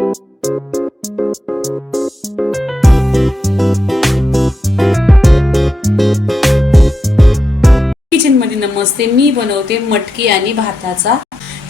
Kitchen मध्ये नमस्ते. मी बनवते मटकी आणि भाताचा.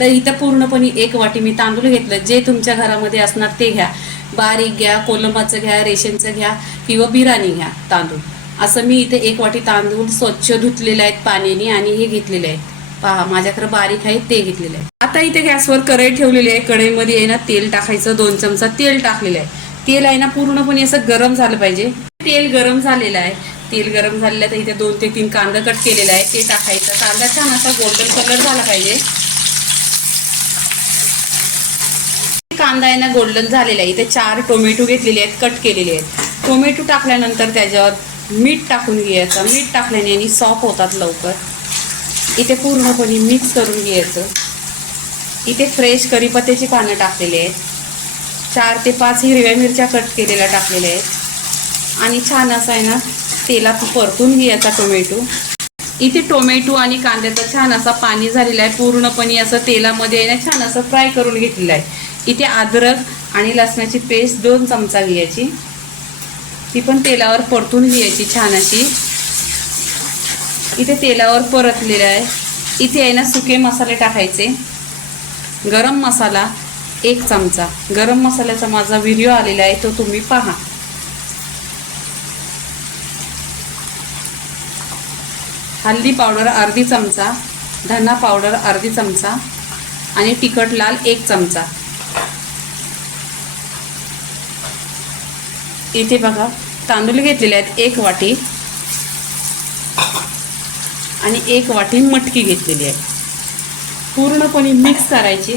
तर इथं पूर्णपणे 1 वाटी मी तांदूळ घेतलं. जे तुमच्या घरामध्ये असणार ते घ्या. बारीक घ्या, कोलंबाचं घ्या, रेशनचं घ्या किंवा बिराणी घ्या तांदूळ. असं मी इथे 1 वाटी तांदूळ स्वच्छ धुतलेले आहेत पाण्याने आणि हे घेतलेले आहेत. पहा माझ्याकडे बारीक आहे ते घेतलेले आहे. आता इथे गॅसवर कढई ठेवलेली आहे. कढईमध्ये आहे ना तेल टाकायचं. 2 चमचा तेल टाकलेलं आहे. तेल आहे ना पूर्णपणे असं गरम झालं पाहिजे. तेल गरम झालेलं आहे. तेल गरम झालेलं आहे. तर इथे 2 ते 3 कांदा कट केलेला आहे ते टाकायचं. कांदा छान असा गोल्डन कलर झाला पाहिजे. कांदा आहे ना गोल्डन झालेला आहे. इथे 4 टोमॅटो घेतलेले आहेत, कट केलेले आहेत. टोमॅटो टाकल्यानंतर त्याच्यावर मीठ टाकून घ्यायचं. मीठ टाकल्याने आणि सॉफ्ट होतात लवकर. इथे पूर्णपणे मिक्स करून घ्यायचं. इथे फ्रेश कढीपत्त्याची पानं टाकलेली आहेत. 4 ते 5 हिरव्या मिरच्या कट केलेल्या टाकलेल्या आहेत आणि छान असं आहे ना तेलात परतून घ्यायचा टोमॅटो. इथे टोमॅटो आणि कांद्याचा छान असा पाणी झालेला आहे. पूर्णपणे असं तेलामध्ये आहे ना छान असं फ्राय करून घेतलेलं आहे. इथे अद्रक आणि लसणाची पेस्ट 2 चमचा घ्यायची. ती पण तेलावर परतून घ्यायची छान अशी. इथे तेलावर परतलेलं आहे. इथे आहे ना सुके मसाले टाकायचे. गरम मसाला 1 चमचा. गरम मसाल्याचा माझा व्हिडिओ आलेला आहे तो तुम्ही पहा. हल्दी पावडर अर्धी चमचा, धना पावडर अर्धी चमचा आणि तिखट लाल 1 चमचा. इथे बघा तांदूळ घेतलेले आहेत 1 वाटी आणि 1 वाटी मटकी घेतलेली आहे. पूर्णपणे मिक्स करायची.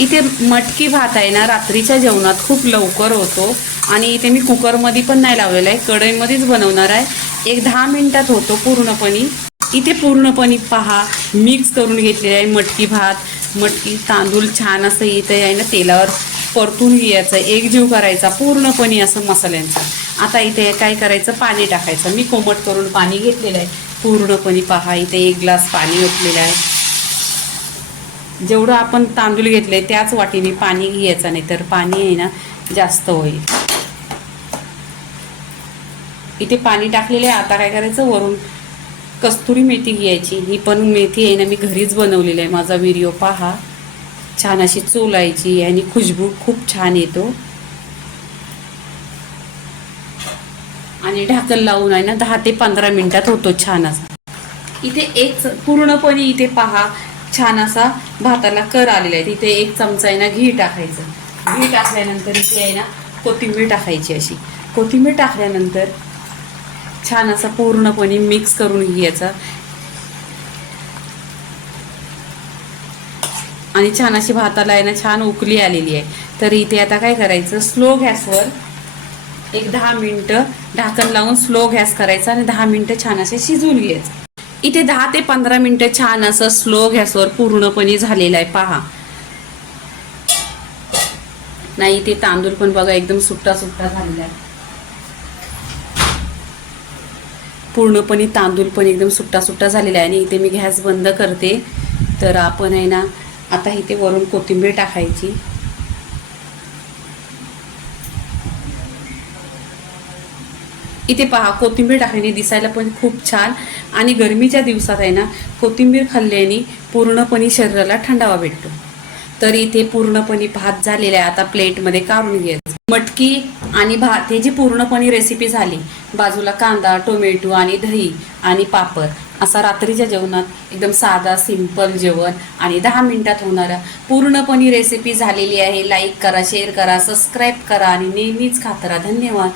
इथे मटकी भात आहे ना रात्रीच्या जेवणात खूप लवकर होतो आणि इथे मी कुकरमध्ये पण नाही लावलेला आहे, कढईमध्येच बनवणार आहे. 10 मिनिटात होतो पूर्णपणे. इथे पूर्णपणे पहा मिक्स करून घेतलेले आहे मटकी भात. मटकी तांदूळ छान असं इथे आहे ना तेलावर परतून घ्यायचं. एकजीव करायचा पूर्णपणे असं मसाल्यांचा. आता इथे काय करायचं पाणी टाकायचं. मी कोमट करून पाणी घेतलेलं आहे. पूर्णपणे पहा इथे 1 ग्लास पाणी ओतलेलं आहे. जेवढं आपण तांदूळ घेतले त्याच वाटीने पाणी घ्यायचं, नाही तर पाणी आहे ना जास्त होईल. इथे पाणी टाकलेले आहे. आता काय करायचं वरून कस्तुरी मेथी घ्यायची. ही पण मेथी आहे ना मी घरीच बनवलेली आहे. माझा व्हिडिओ पहा. छान अशी चोलायची आणि खुशबू खूप छान येतो. आणि ढाकण लावून आहे ना 10 ते 15 मिनिटात होतो छान असा. इथे पूर्णपणे इथे पहा छान असा भाताला कर आलेला आहे. इथे 1 चमचा आहे ना घी टाकायचं. घी टाकल्यानंतर इथे आहे ना कोथिंबीर टाकायची. अशी कोथिंबीर टाकल्यानंतर छान असा पूर्णपणे मिक्स करून घ्यायचा आणि छान अशी भाताला आहे ना छान उकली आलेली आहे. तर इथे आता काय करायचं स्लो गॅसवर 10 मिनिटं ढाकण लावून स्लो गॅस करायचा आणि 10 मिनिटं छान असे शिजवून घ्यायचं. इथे 10 ते 15 मिनिटं छान असं स्लो गॅसवर पूर्णपणे झालेलं आहे पहा. नाही ते तांदूळ पण बघा एकदम सुट्टा सुट्टा झालेला आहे. पूर्णपणे तांदूळ पण एकदम सुट्टा सुट्टा झालेला आहे. आणि इथे मी गॅस बंद करते. तर आपण आहे ना आता इथे वरून कोथिंबीर टाकायची. इथे पहा कोथिंबीर टाकल्याने दिसायला पण खूप छान. आणि गरमीच्या दिवसात आहे ना कोथिंबीर खाल्ल्याने पूर्णपणे शरीराला थंडावा भेटतो. तर इथे पूर्णपणे भात झालेला आहे. आता प्लेटमध्ये काढून घ्यायचं. मटकी आणि भात ह्याची पूर्णपणे रेसिपी झाली. बाजूला कांदा, टोमॅटो आणि दही आणि पापड. असा रात्रीच्या जेवणात एकदम साधा सिंपल जेवण आणि 10 मिनिटात होणारा पूर्णपणे रेसिपी झालेली आहे. लाईक करा, शेअर करा, सबस्क्राईब करा आणि नेहमीच खात राहा. धन्यवाद.